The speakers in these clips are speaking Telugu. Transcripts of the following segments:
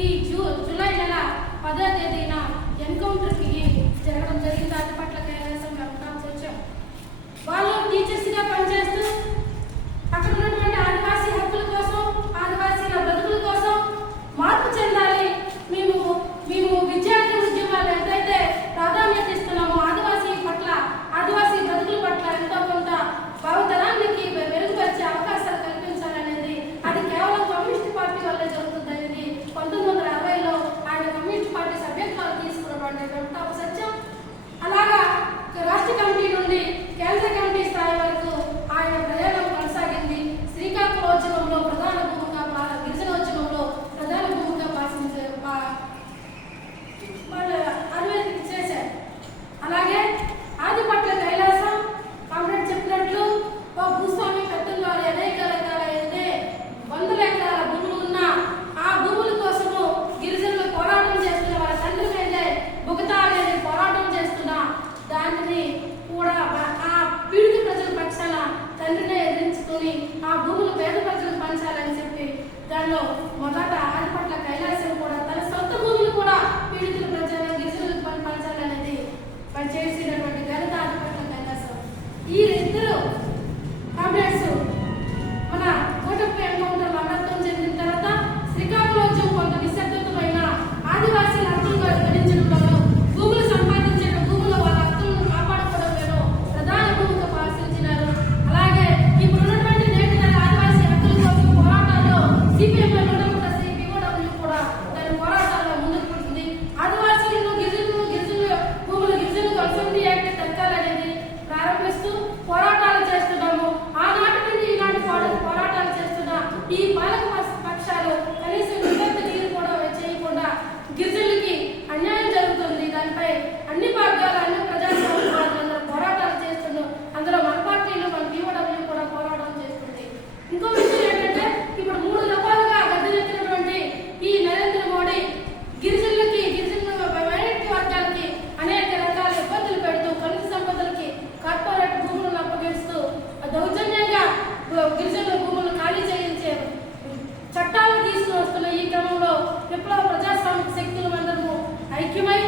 ఈ జూలై నెల 10వ తేదీన ఎన్కౌంటర్కి జరగడం జరిగింది. ఆదిపట్ల కైలాసం వచ్చాం. వాళ్ళు టీచర్స్గా పనిచేస్తూ అక్కడ ఉన్నటువంటి ఆదివాసీ హక్కుల కోసం, ఆదివాసీల బ్రతుకుల కోసం మార్పు చెందాలి. మేము విద్యార్థి ఉద్యమాలు ఎంతైతే ప్రాధాన్యత ఇస్తున్నామో ఆదివాసీ పట్ల, ఆదివాసీ బ్రతుకుల పట్ల ఎంతో కొంత భావితరానికి మెరుగుపరిచే అవకాశాలు కల్పించాలనేది అది కేవలం కమ్యూనిస్ట్ పార్టీ వల్లే జరుగుతుందనేది 1960లో ఆయన కమ్యూనిస్ట్ పార్టీ సభ్యత్వాలు తీసుకున్నటువంటి ఒక సత్యం. అలాగా రాష్ట్ర కమిటీ నుండి కేంద్ర కమిటీ స్థాయి వరకు ఆయన ప్రయాణం కొనసాగింది. శ్రీకాకుళోద్యమంలో ప్రధాన భూమిగా, గిరిజనోద్యమంలో ప్రధాన భూమిగా చేశారు. అలాగే ఆదిపట్ల కైలాసం కామ్రేడ్ చెప్పినట్లు ఓ భూస్వామి పెద్దల వారు అనేక రకాలైతే 100 ఎకరాల భూములు ఉన్న ఆ భూముల కోసము గిరిజనులు పోరాటం చేస్తున్న వాళ్ళ తండ్రి మీదే బుగతా అనేది పోరాటం చేస్తున్న దానిని కూడా ఆ పీడిత ప్రజల పక్షాన తండ్రినే ఎదిరించుకొని ఆ భూములు పేద ప్రజలకు పంచాలని చెప్పి దానిలో మొదట ఆదిపట్ల కైలాసం కూడా తన సొంత భూములు కూడా పీడితుల ప్రజలు గిరిజనులకు పంచాలనేది చేసినటువంటి ఘనత ఆదిపట్ల కైలాసం. ఈ ఇద్దరు కామ్రేడ్స్ మన కోటప్ప ఎన్కౌంటర్ అమరత్వం చెందిన తర్వాత శ్రీకాకుళోద్యమం కొంత నిశ్శబ్దమైన ఆదివాసీల హక్కులుగా గణించడంలో, భూములు సంపాదించిన భూముల వాళ్ళ హక్కులను కాపాడుకోవడంలో ప్రధాన భూమిక పరిశీలించినారు. అలాగే ఇప్పుడు ఉన్నటువంటి నేటి తరం ఆదివాసీ హక్కుల కోసం పోరాటాల్లో సిపిఎంలో పిఓడబ్ల్యూ కూడా దాని పోరాటాల్లో ముందుకు పుడుతుంది. ఆదివాసీలను గిరిజనుల భూములు గిరిజనులకు అసెంబ్లీ యాక్ట్ తగ్గాలనేది ప్రారంభిస్తూ పోరాటాలు చేస్తున్నాము. ఆనాటి నుండి ఈనాటి పోరాటాలు చేస్తున్న ఈ పాలక పక్షాలు కనీసం విభక్తి నీరు కూడా చేయకుండా గిరిజనులకి అన్యాయం జరుగుతుంది. దానిపై అన్ని వర్గాలు, అన్ని ప్రజాస్వామ్య పోరాటాలు చేస్తున్నాం. అందులో మన పార్టీలు, మన పిఓడబ్ల్యూ కూడా పోరాటం చేస్తుంది. ఇంకో విషయం ఏంటంటే ఇప్పుడు 3 రకాలుగా గద్దెనెక్కినటువంటి ఈ నరేంద్ర మోడీ గిరిజన మైనారిటీ వర్గాలకి అనేక రకాల ఇబ్బందులు పెడుతూ, ఖనిజ సంపదలకి కార్పొరేట్ భూములను అప్పగిస్తూ దౌర్జన్యంగా గిరిజనుల భూములను ఖాళీ చేయించే చట్టాలు తీసుకుని వస్తున్న ఈ క్రమంలో విప్లవ ప్రజాస్వామిక శక్తులు అందరము ఐక్యమై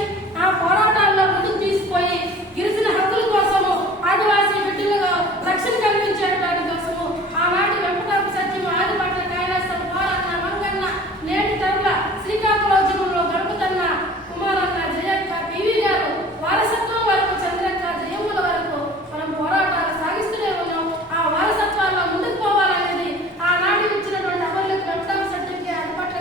ఆ పోరాటాల్లో ముందుకు తీసుకుపోయి గిరిజన హక్కుల కోసము, ఆదివాసీ బిడ్డలుగా రక్షణ కల్పించేటువంటి కోసము ఆనాటి వెంకటరపు సత్యం, ఆదిపట్ల కైలాసం, పోరన్న, మంగన్న, నేటి తరుల శ్రీకాకుళోద్యమంలో గడుపుతున్న కుమారన్న, జయక్క, పివి గారు వారసత్వం వరకు, చంద్రక్క, జయముల వరకు మనం పోరాటాలు సాగిస్తూనే ఉన్నాం. ఆ వారసత్వాల్లో ముందుకు పోవాలనేది ఆనాటి ఇచ్చినటువంటి అమరులకు వెంకటరపు సత్యంకి, ఆదిపట్ల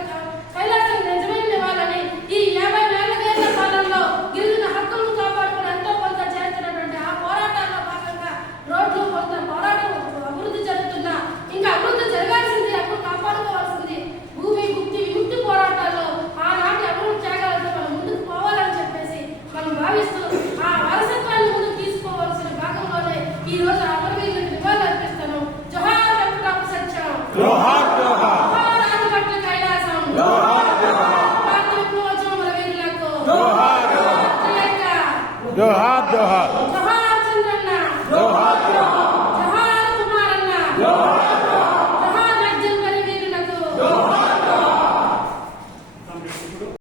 కైలాసం నిజమైన ఇవ్వాలని ఈ 50 ఏళ్ల కాలంలో గిరిజన హక్కులను కాపాడుకుని ఎంతో కొంత చేస్తున్నటువంటి ఆ పోరాటాల్లో భాగంగా రోడ్లు కొంత పోరాటం అభివృద్ధి జరుగుతున్నా ఇంకా అభివృద్ధి జరగాల్సింది, హక్కులు కాపాడుకోవాల్సింది భూమి భుక్తి విముక్తి పోరాటాల్లో ఆనాటి అభివృద్ధి త్యాగాలతో మనం ముందుకు పోవాలని చెప్పేసి మనం భావిస్తూ ఆ వారసత్వాన్ని ముందుకు తీసుకోవాల్సిన భాగంలోనే ఈ రోజు అమరవీరులకు నివాళులు అర్పిస్తాను. జోహార్ వెంకటరపు సత్యం, జోహార్ ఆదిపట్ల కైలాసం, భారత విప్లవోద్యమ వీరులకు జోహార్, జోహార్ చంద్రన్న, జోహార్ కుమారన్న.